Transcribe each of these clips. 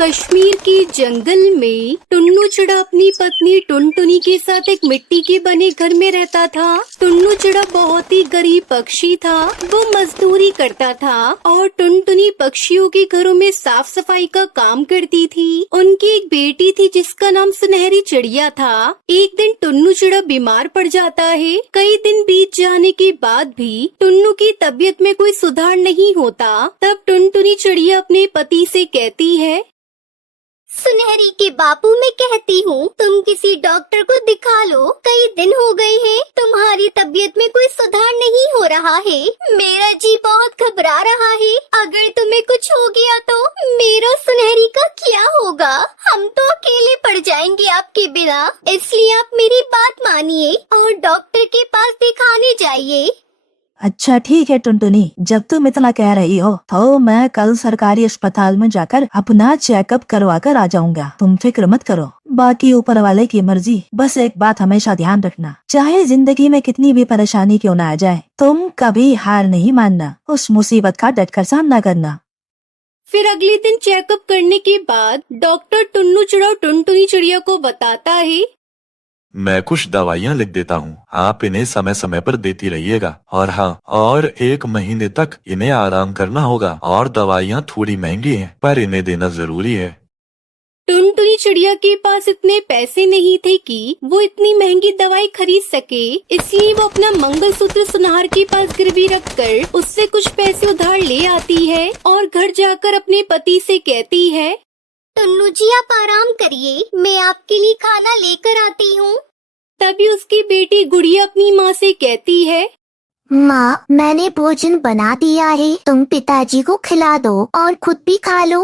कश्मीर के जंगल में टुन्नू चिड़ा अपनी पत्नी टुनटुनी के साथ एक मिट्टी के बने घर में रहता था। टुन्नू चिड़ा बहुत ही गरीब पक्षी था। वो मजदूरी करता था और टुनटुनी पक्षियों के घरों में साफ सफाई का काम करती थी। उनकी एक बेटी थी जिसका नाम सुनहरी चिड़िया था। एक दिन टुन्नू चिड़ा बीमार पड़ जाता है। कई दिन बीत जाने के बाद भी टुन्नू की तबीयत में कोई सुधार नहीं होता। तब टुनटुनी चिड़िया अपने पति से कहती है, सुनहरी के बापू, मैं कहती हूँ तुम किसी डॉक्टर को दिखा लो। कई दिन हो गए हैं, तुम्हारी तबीयत में कोई सुधार नहीं हो रहा है। मेरा जी बहुत घबरा रहा है। अगर तुम्हें कुछ हो गया तो मेरा सुनहरी का क्या होगा? हम तो अकेले पड़ जाएंगे आपके बिना। इसलिए आप मेरी बात मानिए और डॉक्टर के पास दिखाने जाइए। अच्छा ठीक है टुनटुनी, जब तुम इतना कह रही हो तो मैं कल सरकारी अस्पताल में जाकर अपना चेकअप करवा कर आ जाऊंगा। तुम फिक्र मत करो, बाकी ऊपर वाले की मर्जी। बस एक बात हमेशा ध्यान रखना, चाहे जिंदगी में कितनी भी परेशानी क्यों ना आ जाए, तुम कभी हार नहीं मानना। उस मुसीबत का डटकर सामना करना। फिर अगले दिन चेकअप करने के बाद डॉक्टर टुन्नू चिड़ा और टुनटुनी चिड़िया को बताता है, मैं कुछ दवाइयाँ लिख देता हूँ, आप इन्हें समय समय पर देती रहिएगा। और हाँ, और 1 महीने तक इन्हें आराम करना होगा। और दवाइयाँ थोड़ी महंगी हैं, पर इन्हें देना जरूरी है। टुनटुनी चिड़िया के पास इतने पैसे नहीं थे कि वो इतनी महंगी दवाई खरीद सके। इसलिए वो अपना मंगलसूत्र सुनार के पास गिरवी रखकर उससे कुछ पैसे उधार ले आती है और घर जाकर अपने पति से कहती है, टुन्नू जी आप आराम करिए, मैं आपके लिए खाना लेकर आती हूँ। तभी उसकी बेटी गुड़िया अपनी माँ से कहती है, माँ, मैंने भोजन बना दिया है, तुम पिताजी को खिला दो और खुद भी खा लो।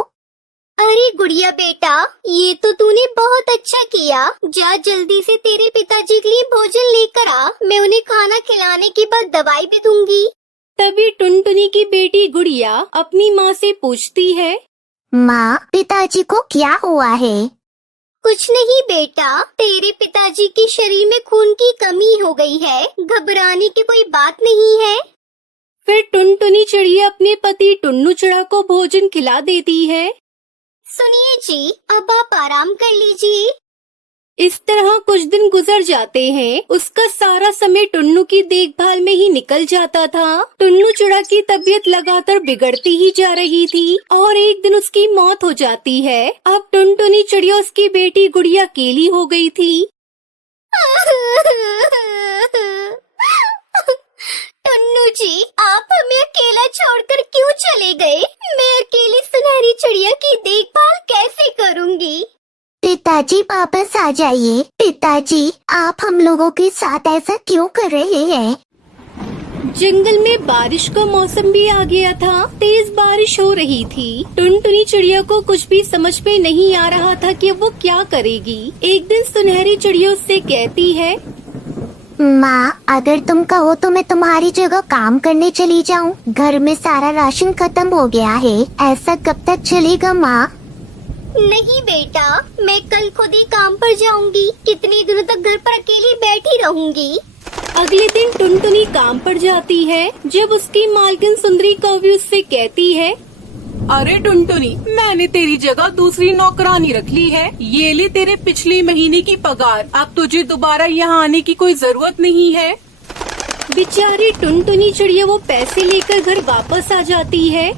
अरे गुड़िया बेटा, ये तो तूने बहुत अच्छा किया। जा जल्दी से तेरे पिताजी के लिए भोजन लेकर आ, मैं उन्हें खाना खिलाने के बाद दवाई भी दूंगी। तभी टुनटुनी की बेटी गुड़िया अपनी माँ से पूछती है, माँ, पिताजी को क्या हुआ है? कुछ नहीं बेटा, तेरे पिताजी के शरीर में खून की कमी हो गई है। घबराने की कोई बात नहीं है। फिर टुनटुनी चिड़िया अपने पति टुन्नू चिड़ा को भोजन खिला देती है। सुनिए जी, अब आप आराम कर लीजिए। इस तरह कुछ दिन गुजर जाते हैं। उसका सारा समय टुन्नू की देखभाल में ही निकल जाता था। टुन्नू चिड़ा की तबीयत लगातार बिगड़ती ही जा रही थी और एक दिन उसकी मौत हो जाती है। अब टुनटुनी चिड़िया उसकी बेटी गुड़िया अकेली हो गई थी। टुन्नू जी, आप हमें अकेला छोड़कर क्यों चले गए? मैं अकेली सुनहरी चिड़िया की देखभाल कैसे करूँगी? पिताजी वापस आ जाइए। पिताजी, आप हम लोगों के साथ ऐसा क्यों कर रहे हैं? जंगल में बारिश का मौसम भी आ गया था। तेज बारिश हो रही थी। टुनटुनी चिड़िया को कुछ भी समझ में नहीं आ रहा था कि वो क्या करेगी। एक दिन सुनहरी चिड़िया उससे कहती है, माँ, अगर तुम कहो तो मैं तुम्हारी जगह काम करने चली जाऊँ। घर में सारा राशन खत्म हो गया है। ऐसा कब तक चलेगा माँ? नहीं बेटा, मैं कल खुद ही काम पर जाऊंगी। कितने दिनों तक घर पर अकेली बैठी रहूंगी। अगले दिन टुनटुनी काम पर जाती है। जब उसकी मालकिन सुंदरी कौवी उससे कहती है, अरे टुनटुनी, मैंने तेरी जगह दूसरी नौकरानी रख ली है। ये ले तेरे पिछले महीने की पगार। अब तुझे दोबारा यहाँ आने की कोई जरूरत नहीं है। बेचारी टुनटुनी चिड़िया वो पैसे लेकर घर वापस आ जाती है।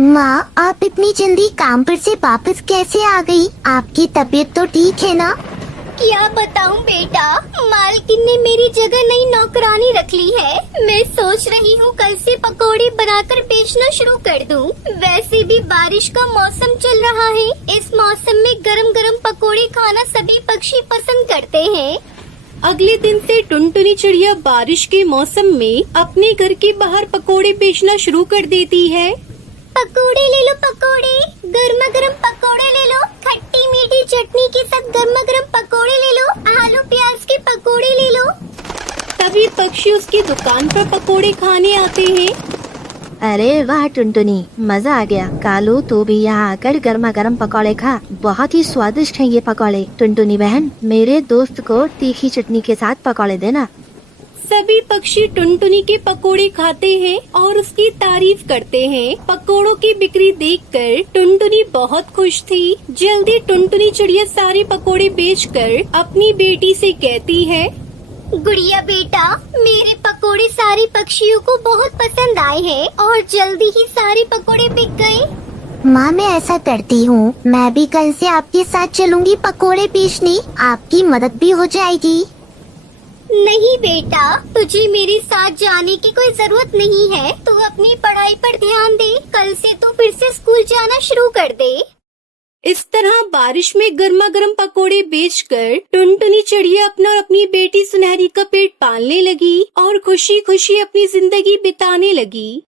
माँ, आप इतनी जल्दी काम पर से वापस कैसे आ गई? आपकी तबीयत तो ठीक है ना? क्या बताऊँ बेटा, मालकिन ने मेरी जगह नई नौकरानी रख ली है। मैं सोच रही हूँ कल से पकोड़े बनाकर बेचना शुरू कर दूँ। वैसे भी बारिश का मौसम चल रहा है। इस मौसम में गरम गरम पकोड़े खाना सभी पक्षी पसंद करते हैं। अगले दिन से टुनटुनी चिड़िया बारिश के मौसम में अपने घर के बाहर पकोड़े बेचना शुरू कर देती है। पकोड़े ले लो पकोड़े, गर्मा गर्म पकोड़े ले लो। खट्टी मीठी चटनी के साथ गर्मा गर्म पकोड़े ले लो। आलू प्याज के पकोड़े ले लो। तभी पक्षी उसकी दुकान पर पकोड़े खाने आते हैं। अरे वाह टुनटुनी, मजा आ गया। कालू, तू भी यहाँ आकर गर्मा गर्म पकौड़े खा। बहुत ही स्वादिष्ट हैं ये पकौड़े। टुनटुनी बहन, मेरे दोस्त को तीखी चटनी के साथ पकौड़े देना। सभी पक्षी टुनटुनी के पकोड़े खाते हैं और उसकी तारीफ करते हैं। पकोड़ों की बिक्री देखकर टुनटुनी बहुत खुश थी। जल्दी टुनटुनी चिड़िया सारे पकोड़े बेचकर अपनी बेटी से कहती है, गुड़िया बेटा, मेरे पकोड़े सारे पक्षियों को बहुत पसंद आए हैं और जल्दी ही सारे पकोड़े बिक गए। माँ, मैं ऐसा करती हूँ, मैं भी कल से आपके साथ चलूंगी पकोड़े बेचने, आपकी मदद भी हो जाएगी। नहीं बेटा, तुझे मेरे साथ जाने की कोई जरूरत नहीं है। तू अपनी पढ़ाई पर ध्यान दे। कल से तू फिर से स्कूल जाना शुरू कर दे। इस तरह बारिश में गर्मा गर्म पकोड़े बेचकर टुनटुनी चिड़िया अपना और अपनी बेटी सुनहरी का पेट पालने लगी और खुशी खुशी अपनी जिंदगी बिताने लगी।